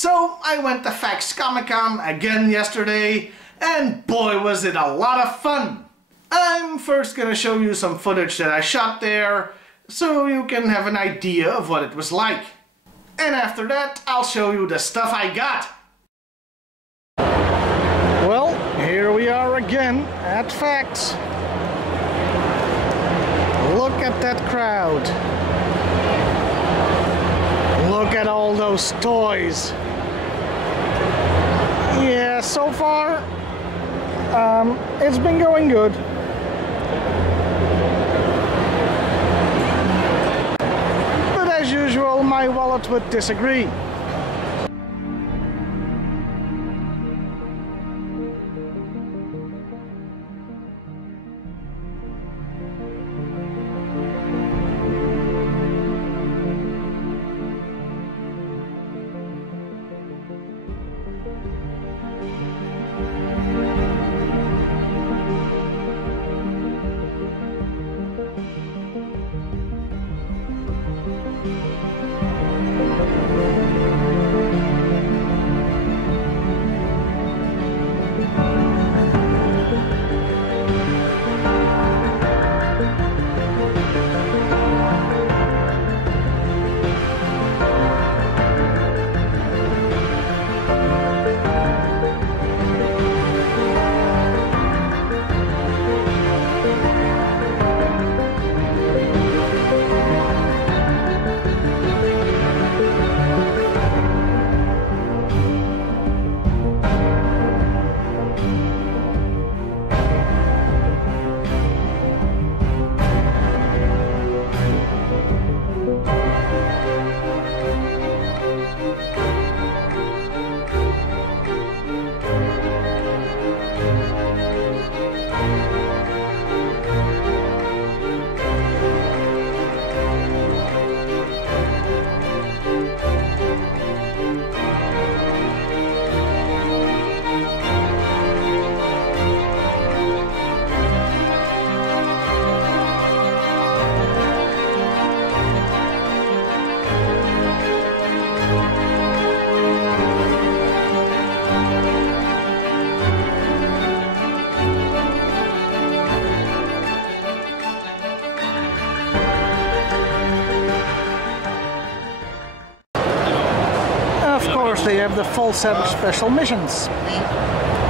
So I went to Facts Comic-Con again yesterday, and boy was it a lot of fun! I'm first gonna show you some footage that I shot there, so you can have an idea of what it was like. And after that, I'll show you the stuff I got. Well, here we are again at Facts. Look at that crowd. Look at all those toys. Yeah, so far, it's been going good. But as usual, my wallet would disagree. They have the full set of special missions.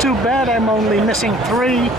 Too bad I'm only missing 3.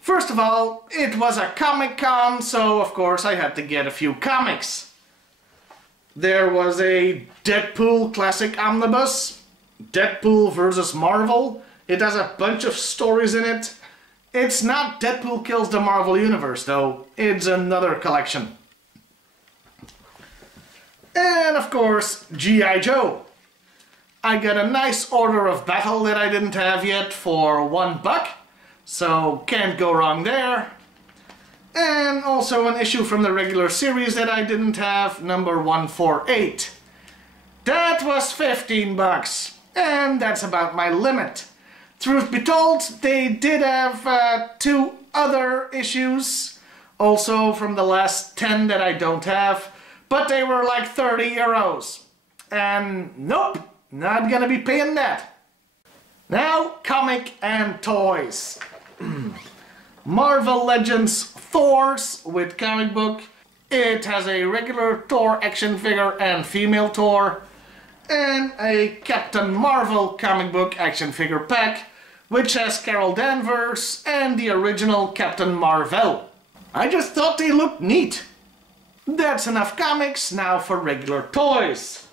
First of all, it was a Comic-Con, so of course I had to get a few comics. There was a Deadpool Classic Omnibus, Deadpool vs. Marvel. It has a bunch of stories in it. It's not Deadpool Kills the Marvel Universe though, it's another collection. And of course, G.I. Joe. I got a nice Order of Battle that I didn't have yet for $1, so can't go wrong there. And also an issue from the regular series that I didn't have, number 148. That was $15, and that's about my limit. Truth be told, they did have 2 other issues, also from the last 10 that I don't have, but they were like 30 euros. And nope, not gonna be paying that. Now, comic and toys. Marvel Legends Thor's with comic book. It has a regular Thor action figure and female Thor, and a Captain Marvel comic book action figure pack, which has Carol Danvers and the original Captain Marvel. I just thought they looked neat. That's enough comics, now for regular toys.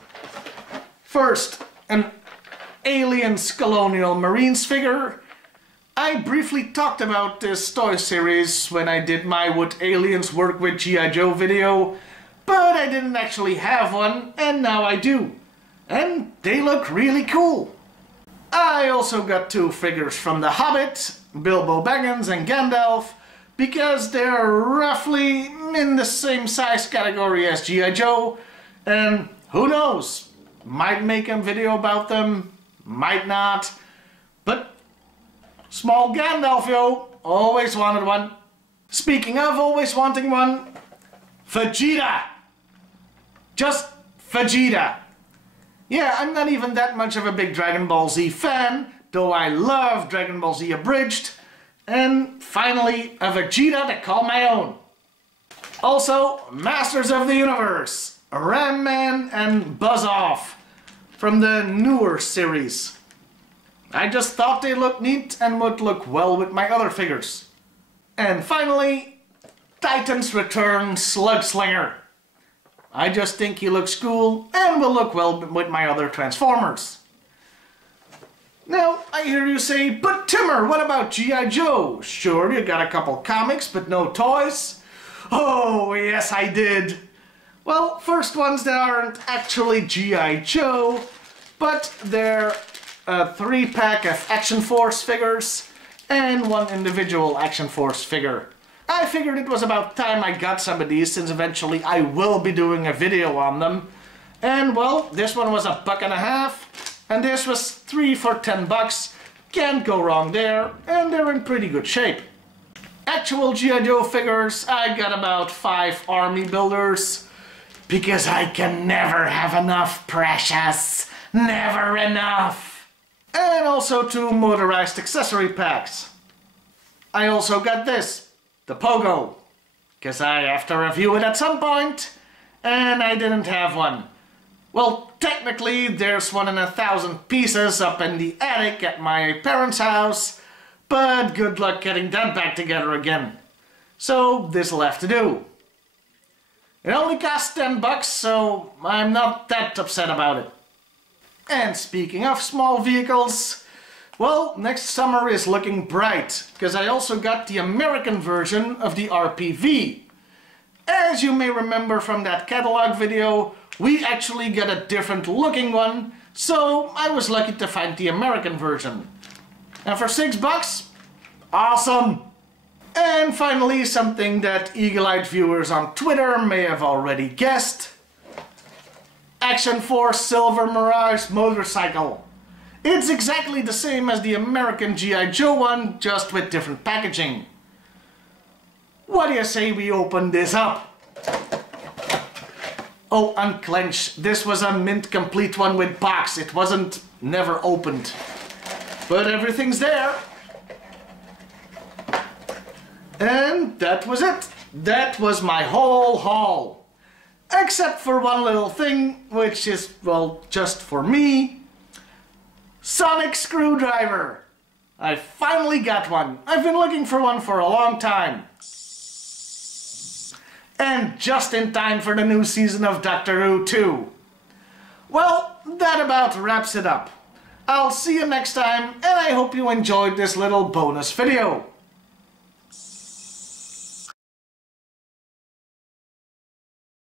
First, an Aliens Colonial Marines figure. I briefly talked about this toy series when I did my Would Aliens Work with G.I. Joe video, but I didn't actually have one, and now I do. And they look really cool. I also got 2 figures from The Hobbit, Bilbo Baggins and Gandalf, because they're roughly in the same size category as G.I. Joe, and who knows, might make a video about them, might not, but small Gandalf, yo, always wanted one. Speaking of always wanting one, Vegeta. Just Vegeta. Yeah, I'm not even that much of a big Dragon Ball Z fan, though I love Dragon Ball Z Abridged. And finally, a Vegeta to call my own. Also, Masters of the Universe, Ram Man and Buzz Off from the newer series. I just thought they looked neat and would look well with my other figures. And finally, Titans Return Slug Slinger. I just think he looks cool and will look well with my other Transformers. Now, I hear you say, but Timmer, what about G.I. Joe? Sure, you got a couple comics, but no toys? Oh, yes, I did. Well, first ones that aren't actually G.I. Joe, but they're a 3-pack of Action Force figures and 1 individual Action Force figure. I figured it was about time I got some of these, since eventually I will be doing a video on them. And well, this one was $1.50, and this was 3 for $10. Can't go wrong there, and they're in pretty good shape. Actual G.I. Joe figures, I got about 5 army builders, because I can never have enough, precious. Never enough. And also 2 motorized accessory packs. I also got this, the Pogo, because I have to review it at some point, and I didn't have one. Well, technically there's 1 in 1,000 pieces up in the attic at my parents' house, but good luck getting that back together again. So this'll have to do. It only cost $10, so I'm not that upset about it. And speaking of small vehicles, well, next summer is looking bright, because I also got the American version of the RPV. As you may remember from that catalog video, we actually got a different looking one, so I was lucky to find the American version. And for $6, awesome! And finally, something that eagle-eyed viewers on Twitter may have already guessed. Action Force Silver Mirage motorcycle. It's exactly the same as the American G.I. Joe one, just with different packaging. What do you say we open this up? Oh, unclench. This was a mint complete one with box. It wasn't never opened. But everything's there. And that was it. That was my whole haul. Except for one little thing, which is, well, just for me. Sonic screwdriver. I finally got one. I've been looking for one for a long time. And just in time for the new season of Doctor Who 2. Well, that about wraps it up. I'll see you next time, and I hope you enjoyed this little bonus video.